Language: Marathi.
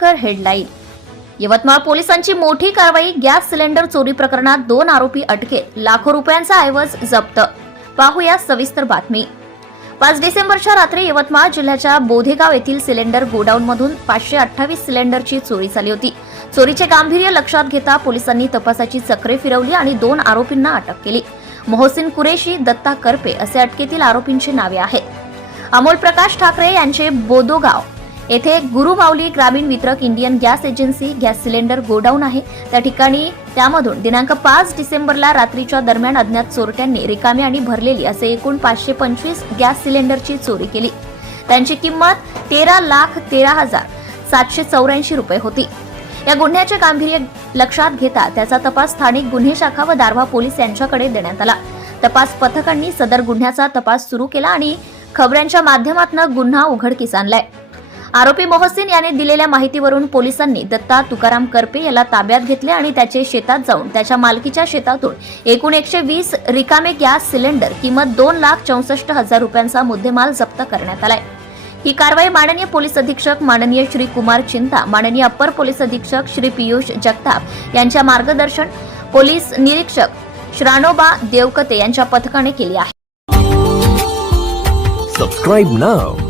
भयंकर हेडलाईन. यवतमाळ पोलिसांची मोठी कारवाई गॅस सिलेंडर चोरी प्रकरणात दोन आरोपी अटकेत. लाखो रुपयांचा ऐवज जप्त. पाहूया सविस्तर बातमी. पाच डिसेंबरच्या रात्री यवतमाळ जिल्ह्याच्या बोधेगाव येथील सिलेंडर गोडाऊनमधून पाचशे अठ्ठावीस सिलेंडरची चोरी झाली होती. चोरीचे गांभीर्य लक्षात घेता पोलिसांनी तपासाची चक्रे फिरवली आणि दोन आरोपींना अटक केली. मोहसिन कुरेशी दत्ता करपे असे अटकेतील आरोपींची नावे आहेत. अमोल प्रकाश ठाकरे यांचे बोदोगाव. येथे गुरुमाऊली ग्रामीण वितरक Indian gas agency gas cylinder godown आहे. त्या ठिकाणी त्यामधून दिनांक पाच डिसेंबरला रात्रीच्या दरम्यान अज्ञात चोरट्यांनी रिकामी आणि भरलेली असे एकूण पाचशे पंचवीस गॅस सिलेंडरची चोरी केली. त्यांची किंमत तेरा लाख तेरा हजार सातशे चौऱ्याऐंशी रुपये होती. या गुन्ह्याचे गांभीर्य लक्षात घेता त्याचा तपास स्थानिक गुन्हे शाखा व दारव्हा पोलीस यांच्याकडे देण्यात आला. तपास पथकांनी सदर गुन्ह्याचा तपास सुरू केला आणि खबऱ्यांच्या माध्यमातून गुन्हा उघडकीस आणलाय. आरोपी मोहसिन याने दिलेल्या माहितीवरून पोलिसांनी दत्ता तुकाराम करपे याला ताब्यात घेतले आणि त्याचे शेतात जाऊन त्याच्या मालकीच्या शेतातून एकूण एकशे वीस रिकामे गॅस सिलेंडर किंमत दोन लाख चौसष्ट हजार रुपयांचा मुद्देमाल जप्त करण्यात आलाय. ही कारवाई माननीय पोलीस अधीक्षक माननीय श्री कुमार चिंता माननीय अप्पर पोलीस अधीक्षक श्री पियुष जगताप यांच्या मार्गदर्शन पोलीस निरीक्षक श्रानोबा देवकते यांच्या पथकाने केली आहे. सबस्क्राईब नाव